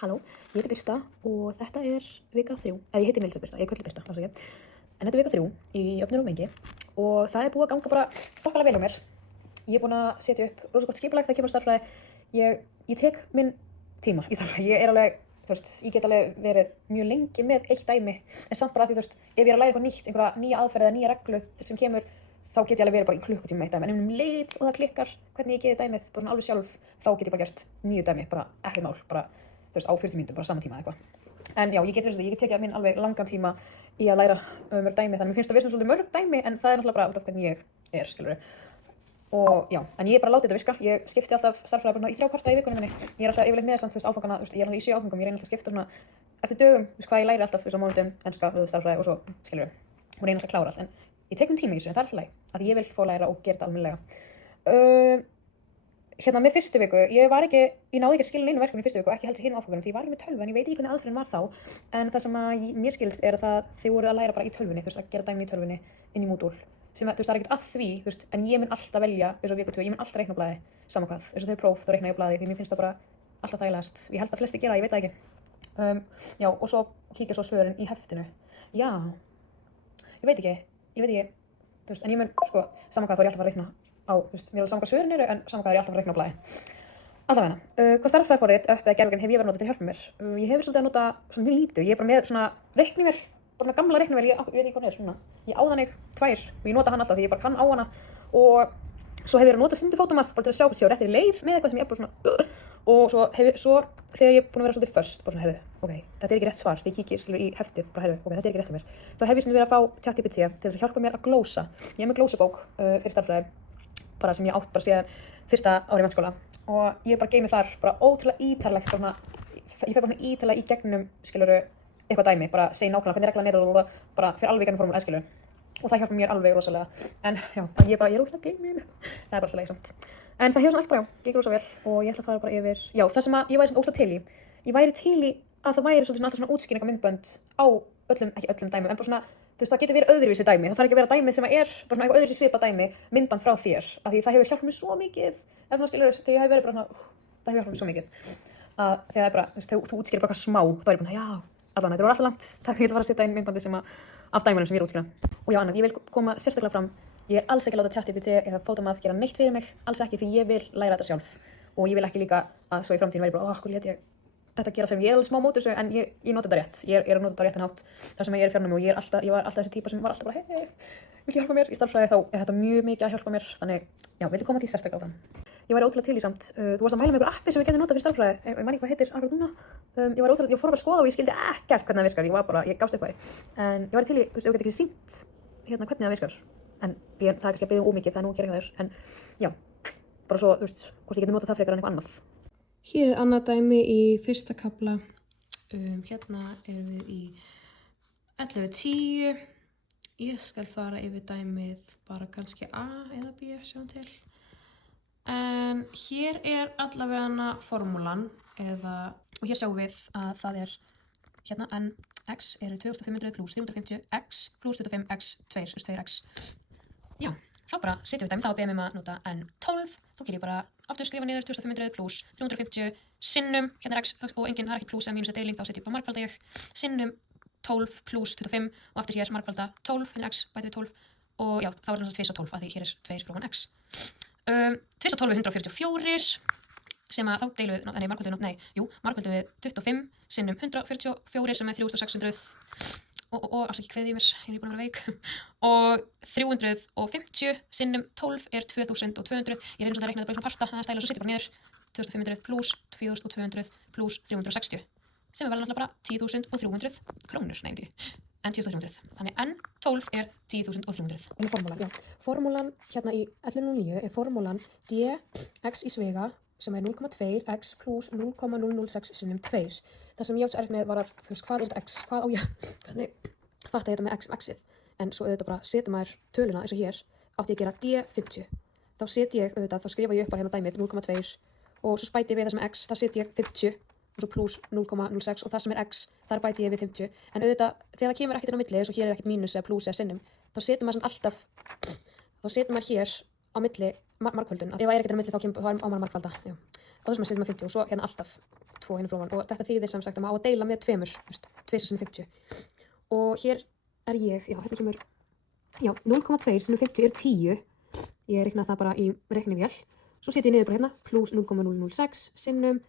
Halló, ég heiti Birta og þetta er vika 3, eða ég heiti Mildred Birta, ég er kölluð Birta, en þetta er vika 3 í Öfnir og Mengi og það er búið að ganga bara þokkalega vel á mér. Ég er búin að setja upp rosa gott skipulag þegar kemur að stærðfræði. Ég tek minn tíma í stærðfræði, ég er alveg, ég get alveg verið mjög lengi með eitt dæmi, en samt bara því, ef ég er að læra eitthvað nýtt, einhverja nýja aðferð eða nýja reglu sem kemur, þá get ég alveg verið bara í klukkutíma með eitt dæmi, en leið og það klikkar hvernig ég geri dæmið, bara svona alveg sjálf, þá get ég bara gert 9 dæmi, bara ekkert mál, bara á 40 mínútum, bara sama tíma eða eitthvað. En já, ég get tekið minn alveg langan tíma í að læra mörg dæmi, þannig mér finnst það svolítið mörg dæmi, en það er náttúrulega bara út af hvernig ég er, skilurðu. Og já, en ég bara látið þetta virka, ég skipti alltaf stærðfræði bara í 3 parta í vikunum minni. Ég er alltaf yfirleitt með samt, áfangana, ég er náttúrulega í 7 áfangum, ég reyni alltaf að skipta svona eftir dögum, hvað ég læri alltaf á mánudum, enska, stærðfræði og svo, skilurðu. Hún reyni alltaf að klára allt, en ég tek minn tíma í þessu, en það er alltaf læg, að ég vil fá að læra og gera þetta almennilega. Hérna með fyrstu viku, ég náði ekki að skilja neinu verkefni í fyrstu viku og ekki heldur hinum áfangunum, því ég var ekki með tölvu, en ég veit ekki hvernig aðferðin var þá. En það sem mér skilst er að þið voruð að læra bara í tölvunni, að gera dæmin í tölvunni inn í Moodle, sem það er ekkert að því, en ég mun alltaf velja, eins og viku 2, ég mun alltaf reikna á blaði, sama hvað, eins og þegar próf, þá reikna ég á blaði, því mér finnst það bara alltaf þægilegast. Ég held að flestir gera það, ég veit það ekki. Já, og svo kíkja svo svörin í heftinu. Já, ég veit ekki, en ég mun, sama hvað þá er ég alltaf að reikna á, mér er alveg sama hvað svörin eru, en sama hvað er ég alltaf að reikna á blaði. Alltaf hana. Hvað stærðfræðiforrit upp eða gerðvíkinn hef ég verið að nota til að hjálpa mér? Ég hef svolítið að nota svona mjög lítið, ég er bara með svona reiknivél, bara svona gamla reiknivél, ég veit ekki hvað hún er, svona. Ég á þannig 2 og ég nota hann alltaf því ég bara kann á hana og svo hef ég verið að nota stundum Photomath bara til að sjá hvað sé á réttri leið með eitthvað sem ég er bara svona og svo þegar ég er búin að vera svolítið föst, bara svona, heyrðu, ok, þetta er ekki rétt svar, því ég kíki skilur í heftið, bara heyrðu, ok, þetta er ekki rétt fyrir mér. Þá hef ég svona verið að fá ChatGPT til þess að hjálpa mér að glósa. Ég er með glósubók fyrir stærðfræði, bara sem ég átt bara síðan fyrsta ári í menntaskóla og ég bara geymi þar bara ótrúlega ítarlegt, bara svona, ég fer bara svona ítarlega í gegnum, skiluru, eitthvað dæmi, bara segi nákvæmlega hvernig reglan er og bara fyrir alveg í gegnum formúlu, skiluru. Og það hjálpa mér alveg rosalega, en já, ég er ótrúlega geymin, það er bara alltaf leið samt. En það hefur svona allt bara, já, gekk rosa vel og ég ætla að fara bara yfir, já, það sem ég væri svona ósað til í, ég væri til í að það væri svolítið alltaf svona útskýringarmyndbönd á ekki öllum dæmum, en bara svona, það getur verið öðruvísi dæmi, það þarf ekki að vera dæmi sem er bara svona eitthvað öðruvísi svipað dæmi, myndband frá þér, af því það hefur hjálpað mér svo mikið, eða svona skilur, þegar ég hef verið bara svona, það hefur hjálpað mér svo mikið, að þegar það er bara, þú útskýrir bara eitthvað smá, þá er ég bara, já, allan, þetta var alltaf langt, takk, ég ætla að fara að setja inn myndbandi sem af dæmunum sem ég er útskýra. Og já, annað, ég vil koma sérstaklega fram, ég er alls ekki að láta ChatGPT eða Photomath gera neitt fyrir mig, alls ekki, því ég vil læra þetta sjálf. Og ég vil ekki líka að svo í framtíðin verði bara, hvað lét ég þetta gera fyrir mig, ég er alveg smá mót þessu, en ég nota þetta rétt, ég er að nota þetta réttan hátt, þar sem ég er í fjarnámi og ég var alltaf þessi típa sem var alltaf bara, hei, vil ég hjálpa mér í stærðfræði, þá er þetta mjög mikið að hjálpa mér, þannig, já, viltu koma því sérstaklega áfram. Ég væri ótrúlega til í samt, þú varst að mæla með einhver appi sem við getum notað fyrir stærðfræði, ég man ekki hvað heitir akkurat núna, ég fór að skoða og ég skildi ekkert hvernig það virkar, ég gafst upp á því, en ég væri til í, ef við getum ekki sýnt hérna hvernig það virkar, en það er kannski að biðja ómikið, það nú gera hjá þér, en já, bara svo, hvort ég geti notað það frekar en eitthvað annað. Hér er annað dæmi í fyrsta kafla, hérna erum við í 11.10, ég skal fara yfir dæmið bara kannski A eða B, sjáum til. En hér er allavega formúlan og hér sjáum við að það er hérna nx eru 2500 pluss 350x pluss 25x 2x. Já, þá bara setjum við dæmi, þá beðum við að nota n12, þá ger ég bara aftur skrifa niður 2500 pluss 350 sinnum, hérna er x og enginn, það er ekki pluss en mínus er deiling, þá setjum ég bara margfalda ég, sinnum 12 pluss 25 og aftur hér margfalda 12, hérna x bætið 12 og já, þá er það 2 12 að því hér er 2 fyrir x. 2 12 er 144 sem að þá deilum við, margföldum við 25 sinnum 144 sem er 3600 og afsaki kveðið mér, ég er búin að vera veik og 350 sinnum 12 er 2200, ég reyndi svolítið að reikna þetta bara í svona parta, það er stæla og svo setjum bara niður 2500 pluss 4200 pluss 360 sem er vel náttúrulega bara 10.300 krónur, nei ekki, en 10.300, þannig n12 er 10.300. En formúlan, já, formúlan hérna í 11.09 er formúlan dx í svega sem er 0,2x pluss 0,006 sinnum 2. Það sem ég átt svo erfitt með var að, hvað er þetta x, hvað á ég, hvernig fatta ég þetta með x-axið, en svo auðvitað bara setur maður töluna eins og hér, átti ég að gera d50. Þá set ég auðvitað, þá skrifa ég upp bara hérna dæmið 0,2 og svo spæti ég við það sem er x, það set ég 50 og svo pluss 0,06 og það sem er x, þar bæti ég við 50. En auðvitað, þegar það kemur ekkert inn á milli, eins og hér er ekkert mínus eða pluss eða sinnum, þá setur maður alltaf, hér á milli margföldun. Ef það er ekkert inn á milli þá á maður margfalda, já. Og þess að maður setur maður 50 og svo hérna alltaf 2 hérna fróman og þetta þýðir sem sagt að maður á að deila með 2, þú veist, 2 sinnum 50. Og hér er ég, já, hérna kemur, já, 0,2 sinnum 50 er 10. Ég reikna það bara í reiknivél. Svo setjum ég niður bara hérna, plus 0,006 sinnum